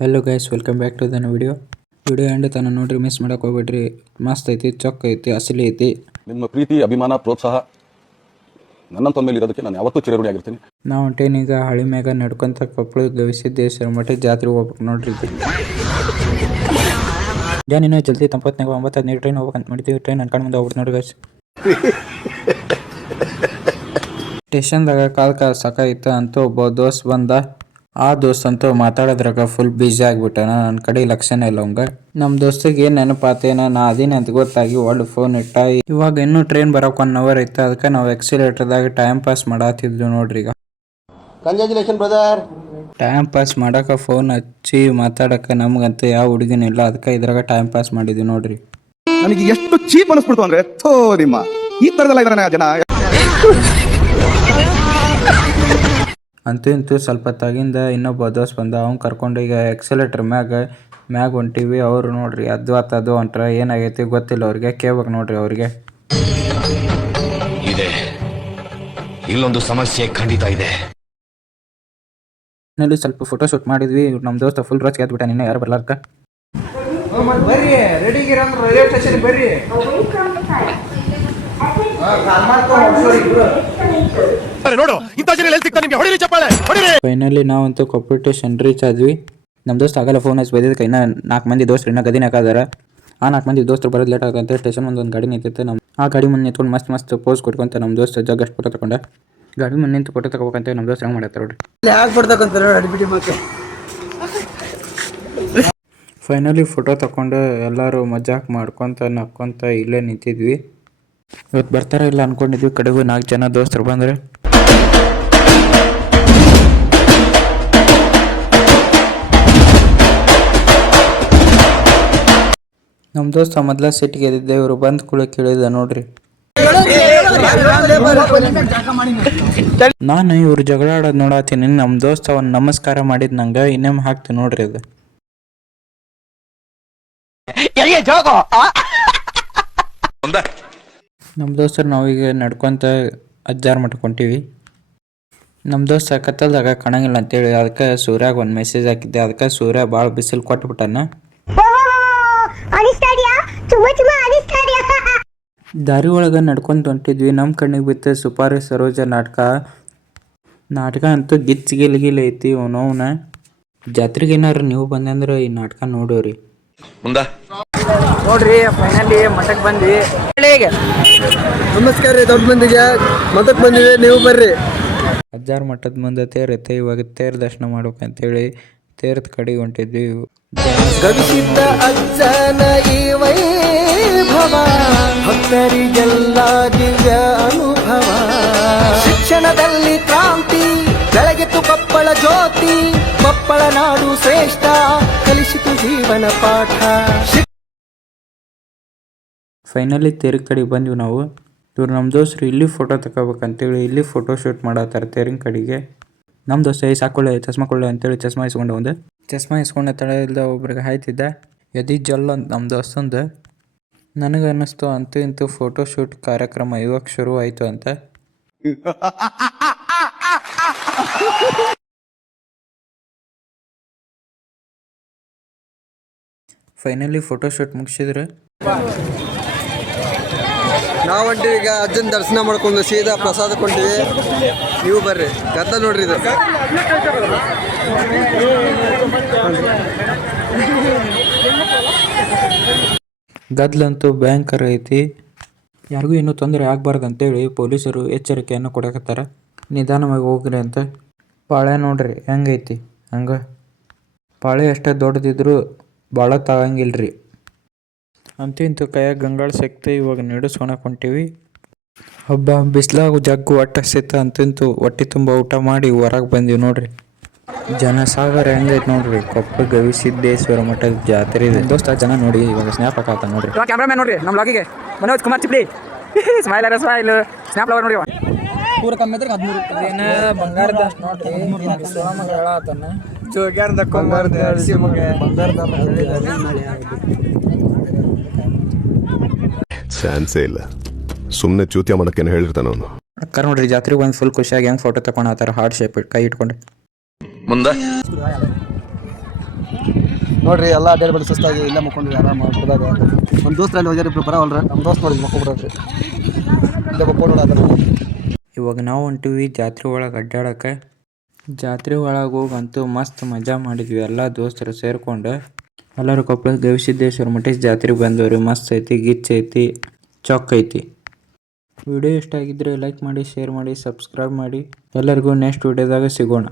Hello guys, welcome back to ದನ video end ತನ ನೋಡ್ರಿ, ಮಿಸ್ ಮಾಡಕ್ಕೆ ಹೋಗ್ಬೇಡ್ರಿ. ಮಸ್ತ್ ಐತಿ, ಚೊಕ್ಕ ಐತಿ, ಅಸಲಿ ಐತಿ. ನಿಮ್ಮ ಪ್ರೀತಿ, ಅಭಿಮಾನ, ಪ್ರೋತ್ಸಾಹ ನನ್ನಂತ ಮೇಲೆ ಇರೋದಕ್ಕೆ ನಾನು ಯಾವತ್ತೂ ಚಿರಋಣಿಯಾಗಿರ್ತೀನಿ. ನಾವು ಹೊಂಟೇನೀಗ ಹಳಿ ಮ್ಯಾಗ ನಡ್ಕೊಂತ ಕೊಪ್ಪಳ ಗವಿಸಿದ್ದೇಶ್ವರ ಮಠ ಜಾತ್ರೆ ಹೋಗ್ಬೇಕು ನೋಡ್ರಿ. ಇನ್ನೂ ಜಲ್ದಿ 9:15 ಟ್ರೈನ್ ಹೋಗ್ಬೇಕಂತ ಮಾಡಿದ್ದೀವಿ. ಟ್ರೈನ್ ಅನ್ಕೊಂಡು ಮುಂದೆ ಹೋಗ್ಬಿಟ್ಟು ನೋಡ್ರಿ ಗೈಸ್. ಸ್ಟೇಷನ್ದಾಗ ಕಾಲ್ ಸಾಕಾಯ್ತು ಅಂತೂ ಒಬ್ಬ ದೋಸ್ತ್ ಬಂದ. ಆ ದೋಸ್ತ್ ಅಂತೂ ಮಾತಾಡೋದ್ರಾಗ ಫುಲ್ ಬಿಜಿ ಆಗ್ಬಿಟ್ಟ. ನನ್ನ ಕಡೆ ಲಕ್ಷಣ ಇಲ್ಲ ಅವಂಗ. ನಮ್ಮ ದೋಸ್ತಿಗೆ ಏನು ನೆನಪಾತೇನ, ನಾ ಅದೇನೆ ಅಂತ ಗೊತ್ತಾಗಿ ಒಳ್ಳೆ ಫೋನ್ ಇಟ್ಟ. ಇವಾಗ ಇನ್ನೂ ಟ್ರೈನ್ ಬರೋಕೆ 1 hour ಐತೆ. ಅದಕ್ಕೆ ನಾವು ಎಕ್ಸಿಲೇಟರ್ದಾಗ ಟೈಮ್ ಪಾಸ್ ಮಾಡತ್ತಿದ್ವಿ ನೋಡ್ರಿ. ಈಗ ಕಂಗ್ರ್ಯಾಚುಲೇಷನ್ ಬ್ರದರ್. ಟೈಮ್ ಪಾಸ್ ಮಾಡಕ್ಕೆ ಫೋನ್ ಹಚ್ಚಿ ಮಾತಾಡಕ್ಕೆ ನಮ್ಗಂತ ಯಾವ ಹುಡುಗಿನಿಲ್ಲ. ಅದಕ್ಕೆ ಇದ್ರಾಗ ಟೈಮ್ ಪಾಸ್ ಮಾಡಿದ್ವಿ ನೋಡ್ರಿ. ನನಗೆ ಎಷ್ಟು ಚೀಪ್ ಅನಿಸ್ಬಿಡ್ತು ಅಂದ್ರೆ, ನಿಮ್ಮ ಈ ತರದಲ್ಲ ಇದಾರೆ ಜನ. ಅಂತೂ ಇಂತೂ ಸ್ವಲ್ಪ ತಗಿಂದ ಇನ್ನೊಬ್ಬ ದೋಸ್ತ್ ಬಂದ. ಅವ್ನು ಕರ್ಕೊಂಡು ಈಗ ಎಕ್ಸಲೇಟರ್ ಮ್ಯಾಗ ಹೊಂಟಿವಿ. ಅವರು ನೋಡ್ರಿ ಅದು ಹೊಂಟ್ರ. ಏನಾಗೈತಿ ಗೊತ್ತಿಲ್ಲ ಅವ್ರಿಗೆ, ಕೇಳ್ಬೇಕು ನೋಡ್ರಿ ಅವ್ರಿಗೆ. ಇಲ್ಲೊಂದು ಸಮಸ್ಯೆ ಖಂಡಿತ ಇದೆ. ನಲ್ಲಿ ಸ್ವಲ್ಪ ಫೋಟೋ ಶೂಟ್ ಮಾಡಿದ್ವಿ. ನಮ್ಮ ದೋಸ್ತ ಫುಲ್ ರೋಚ್ ಗೆದ್ಬಿಟ್ಟ. ನಿನ್ನ ಯಾರು ಬರ್ಲಾರ್ಕ ಬರ್ರಿ, ರೆಡಿಗಿರಂದ್ರೆ ರೈಲ್ವೆ ಸ್ಟೇಷನ್ ಬರ್ರಿ. ಫೈನಲಿ ನಾವಂತೂ ಕೊಪ್ಪಳ ಸ್ಟೇಷನ್ ರೀಚ್ ಆದ್ವಿ. ನಮ್ಮ ದೋಸ್ತ ಆಗಲ್ಲ ಫೋನ್ ಹಚ್ಚಿ ಬೈದಿದ್ದಕ್ಕೆ ಇನ್ನ 4 ಮಂದಿ ದೋಸ್ತರು ಇನ್ನೂ ಗದಿನ ಹಾಕಾದಾರ. ಆ 4 ಮಂದಿ ದೋಸ್ತರು ಬರೋದು ಲೇಟ್ ಆಗುತ್ತೆ. ಸ್ಟೇಷನ್ ಮುಂದೆ ಒಂದು ಗಾಡಿ ನಿಂತಿತ್ತು. ಆ ಗಾಡಿ ಮುಂದೆ ನಿಂತ್ಕೊಂಡು ಮಸ್ತ್ ಪೋಸ್ ಕೊಟ್ಕೊಂತ ನಮ್ಮ ದೋಸ್ತ ಜಗ್ಗಷ್ಟು ಫೋಟೋ ತಗೊಂಡ. ಗಾಡಿ ಮುಂದೆ ನಿಂತು ಫೋಟೋ ತಗೋಬೇಕಂತ ನಮ್ಮ ದೋಸ್ತ ಹೆಂಗೆ ಮಾಡತ್ತಾರ ನೋಡ್ರಿ. ಫೈನಲಿ ಫೋಟೋ ತಗೊಂಡು ಎಲ್ಲರೂ ಮಜಾಕ್ ಮಾಡ್ಕೊತ ನಕ್ಕೊಂತ ಇಲ್ಲೇ ನಿಂತಿದ್ವಿ. ಇವತ್ತು ಬರ್ತಾರ ಇಲ್ಲ ಅನ್ಕೊಂಡಿದ್ವಿ. ಕಡೆಗೂ 4 ಜನ ದೋಸ್ತರು ಬಂದ್ರೆ. ನಮ್ಮ ದೋಸ್ತ ಮೊದಲ ಸೀಟ್ಗೆ ಗೆದ್ದಿದ್ದೆ. ಇವರು ಬಂದು ಕುಳಿ ಕೇಳಿದ ನೋಡ್ರಿ. ನಾನು ಇವ್ರು ಜಗಳ ಆಡೋದು ನೋಡತ್ತೀನಿ. ನಮ್ಮ ದೋಸ್ತ ಒಂದು ನಮಸ್ಕಾರ ಮಾಡಿದ್ ನಂಗೆ. ಇನ್ನೇಮ್ ಹಾಕ್ತೀನಿ ನೋಡ್ರಿ ಅದು. ನಮ್ಮ ದೋಸ್ತರು ನಾವೀಗ ನಡ್ಕೊಂತ ಅಜ್ಜಾರ್ ಮಟ್ಕೊಂತೀವಿ. ನಮ್ಮ ದೋಸ್ತ ಕತ್ತಲ್ದಾಗ ಕಾಣಂಗಿಲ್ಲ ಅಂತೇಳಿ ಅದಕ್ಕೆ ಸೂರ್ಯಾಗ ಒಂದು ಮೆಸೇಜ್ ಹಾಕಿದ್ದೆ. ಅದಕ್ಕೆ ಸೂರ್ಯ ಭಾಳ ಬಿಸಿಲು ಕೊಟ್ಬಿಟ್ಟಾನ. ದಾರಿ ಒಳಗೆ ನಡ್ಕೊಂತ ಹೊಂಟಿದ್ವಿ. ನಮ್ಮ ಕಣ್ಣಿಗೆ ಬಿತ್ತ ಸುಪಾರಿ ಸರೋಜ ನಾಟಕ ಅಂತೂ ಗಿಲ್ ಐತಿ. ಅವನವನ ಜಾತ್ರೆಗೆ ಏನಾರು ನೀವು ಬಂದಂದ್ರೆ ಈ ನಾಟಕ ನೋಡೋರಿ. ನೋಡ್ರಿ, ಫೈನಲಿ ಮಠಕ್ಕೆ ಬಂದ್ವಿ. ನಮಸ್ಕಾರ ರೀ, ದೊಡ್ಡ ಮಂದಿಗೆ ಮಠಕ್ಕೆ ಬಂದಿವಿ, ನೀವು ಬರ್ರಿ. ಅಜ್ಜಾರ್ ಮಠದ ಮುಂದೆ ತೇರೈತೆ. ಇವಾಗ ತೇರ್ ದರ್ಶನ ಮಾಡ್ಬೇಕಂತೇಳಿ ತೇರದ ಕಡೆ ಹೊಂಟಿದ್ವಿ. ಗವಿಸಿದ್ದ ಅಜ್ಜನ ಈ ವೈಭವ ಭಕ್ತರಿಗೆಲ್ಲ ದಿವ್ಯ ಅನುಭವ. ಶಿಕ್ಷಣದಲ್ಲಿ ಕ್ರಾಂತಿ ಬೆಳಗಿತು ಕೊಪ್ಪಳ ಜ್ಯೋತಿ. ಕೊಪ್ಪಳ ನಾಡು ಶ್ರೇಷ್ಠ ಕಲಿಸಿತು ಜೀವನ ಪಾಠ. ಫೈನಲಿ ತೇರಿನ ಕಡೆ ಬಂದ್ವಿ ನಾವು. ಇವ್ರು ನಮ್ಮ ದೋಸ್ತರು ಇಲ್ಲಿ ಫೋಟೋ ತಗೋಬೇಕಂತೇಳಿ ಇಲ್ಲಿ ಫೋಟೋ ಶೂಟ್ ಮಾಡತ್ತಾರೆ ತೇರಿನ ಕಡೆಗೆ. ನಮ್ಮ ದೋಸ್ತ ಸಾಕೊಳ್ಳೆ ಚಸ್ಮಾ ಕೊಳ್ಳೆ ಅಂತೇಳಿ ಚಸ್ಮಾ ಇಸ್ಕೊಂಡ ಒಂದು. ಚಸ್ಮಾ ಇಸ್ಕೊಂಡ ತಡ ಇಲ್ದ ಒಬ್ರಿಗೆ ಹಾಯ್ತಿದ್ದ. ಎದಿ ಜಲ್ ಅಂತ ನಮ್ಮ ದೋಸ್ತಂದು. ನನಗೆ ಅನ್ನಿಸ್ತು ಅಂತೂ ಇಂತೂ ಫೋಟೋ ಶೂಟ್ ಕಾರ್ಯಕ್ರಮ ಇವಾಗ ಶುರು ಆಯಿತು ಅಂತ. ಫೈನಲಿ ಫೋಟೋ ಶೂಟ್ ಮುಗಿಸಿದ್ರೆ ನಾವಂಟಿ ಈಗ ಅಜ್ಜನ ದರ್ಶನ ಮಾಡ್ಕೊಂಡು ಸೀದಾ ಪ್ರಸಾದ ಕೊಂಡ್ವಿ. ನೀವು ಬರ್ರಿ, ಗದ್ದ ನೋಡ್ರಿ ಇದು. ಗದ್ಲಂತೂ ಭಯಂಕರ ಐತಿ. ಯಾರಿಗೂ ಇನ್ನೂ ತೊಂದರೆ ಆಗಬಾರ್ದು ಅಂತೇಳಿ ಪೊಲೀಸರು ಎಚ್ಚರಿಕೆಯನ್ನು ಕೊಡಕತ್ತಾರ. ನಿಧಾನವಾಗಿ ಹೋಗ್ರಿ ಅಂತ. ಪಾಳೆ ನೋಡ್ರಿ ಹೆಂಗೈತಿ. ಹಂಗೆ ಪಾಳೆ ಎಷ್ಟೇ ದೊಡ್ಡದಿದ್ರು ಭಾಳ ತಗಂಗಿಲ್ರಿ. ಅಂತೂ ಇಂತೂ ಕೈಯಾಗ ಗಂಗಾಳ ಸಿಕ್ತು. ಇವಾಗ ನಡೆಸ್ಕೊಳಕ್ಕೆ ಹೊಂಟೀವಿ. ಹಬ್ಬ ಬಿಸಿಲಾಗ ಜಗ್ಗು ಹೊಟ್ಟೆ ಸಿತ್ತ. ಅಂತೂ ಹೊಟ್ಟೆ ತುಂಬ ಊಟ ಮಾಡಿ ಹೊರಗೆ ಬಂದೀವಿ ನೋಡ್ರಿ. ಜನಸಾಗರ ಹೆಂಗೈತೆ ನೋಡ್ರಿ. ಕೊಪ್ಪಳ ಗವಿಸಿದ್ದೇಶ್ವರ ಮಠದ ಜಾತ್ರೆ ಇದೆ. ದೋಸ್ತ ಜನ ನೋಡಿ ಇವಾಗ ಸ್ನ್ಯಾಪ್ ಹಾಕತ್ತ ನೋಡ್ರಿ. ಕ್ಯಾಮ್ರಾಮ್ಯಾನ್ ನೋಡ್ರಿ ನಮ್ಮ ಲಾಗಿಗೆ Manoj Kumar Chipli. Smile snap lover ನೋಡ್ರಿ. ಪೂರ ಕಮ್ಮಿ ಇದ್ರೆ 13 ಏನ ಬಂಗಾರದ ನೋಡ್ರಿ. ಜೋಗ್ಯಾರ್ದ ಬಂಗಾರದ ಚಾನ್ಸೇ ಇಲ್ಲ. ಸುಮ್ಮನೆ ಚೂತ್ಯ ಮಾಡಕ್ಕೇನು ಹೇಳಿರ್ತಾನ ಅವನು. ಅಕ್ಕ ನೋಡ್ರಿ ಜಾತ್ರೆಗೆ ಒಂದು ಫುಲ್ ಖುಷಿಯಾಗಿ ಹೆಂಗೆ ಫೋಟೋ ತಗೊಂಡಾತಾರ ಹಾರ್ಟ್ ಶೇಪ್ ಕೈ ಇಟ್ಕೊಂಡು. ಮುಂದೆ ನೋಡ್ರಿ ಎಲ್ಲ ಅಡ್ಡಾಡ್ಬೇಡಿ ಸುಸ್ತಾಗಿ ಇಲ್ಲ ಮಕ್ಕೊಂಡ್ರಿ ಆರಾಮ ಹೊಡೆದಾಗ ನಮ್ಮ ದೋಸ್ತರಲ್ಲಿ ಹೋಗ್ಯಾರ ಇಬ್ರು ಬರವಲ್ರ ನಮ್ಮ ದೋಸ್ತ್ ನೋಡಿ ಮಕ್ಕೊಬಿಡ್ರಿ ಇಲ್ಲ ಮಕ್ಕೊಂಡು ಇವಾಗ ನಾವು ಹೊಂಟಿವಿ ಜಾತ್ರೆ ಒಳಗೆ ಅಡ್ಡಾಡಕ್ಕೆ. ಜಾತ್ರೆ ಒಳಗೆ ಹೋಗಂತೂ ಮಸ್ತ್ ಮಜಾ ಮಾಡಿದ್ವಿ ಎಲ್ಲ ದೋಸ್ತರು ಸೇರ್ಕೊಂಡು. ಎಲ್ಲರೂ ಕೊಪ್ಪಳ ಗವಿಸಿದ್ದೇಶ್ವರ ಮಠ ಜಾತ್ರೆಗೆ ಬಂದವ್ರಿ. ಮಸ್ತ್ ಐತಿ, ಗಿಚ್ ಐತಿ, ಚೊಕ್ ಐತಿ. ವಿಡಿಯೋ ಇಷ್ಟ ಆಗಿದ್ರೆ ಲೈಕ್ ಮಾಡಿ, ಶೇರ್ ಮಾಡಿ, ಸಬ್ಸ್ಕ್ರೈಬ್ ಮಾಡಿ. ಎಲ್ಲರಿಗೂ ನೆಕ್ಸ್ಟ್ ವಿಡಿಯೋದಾಗ ಸಿಗೋಣ.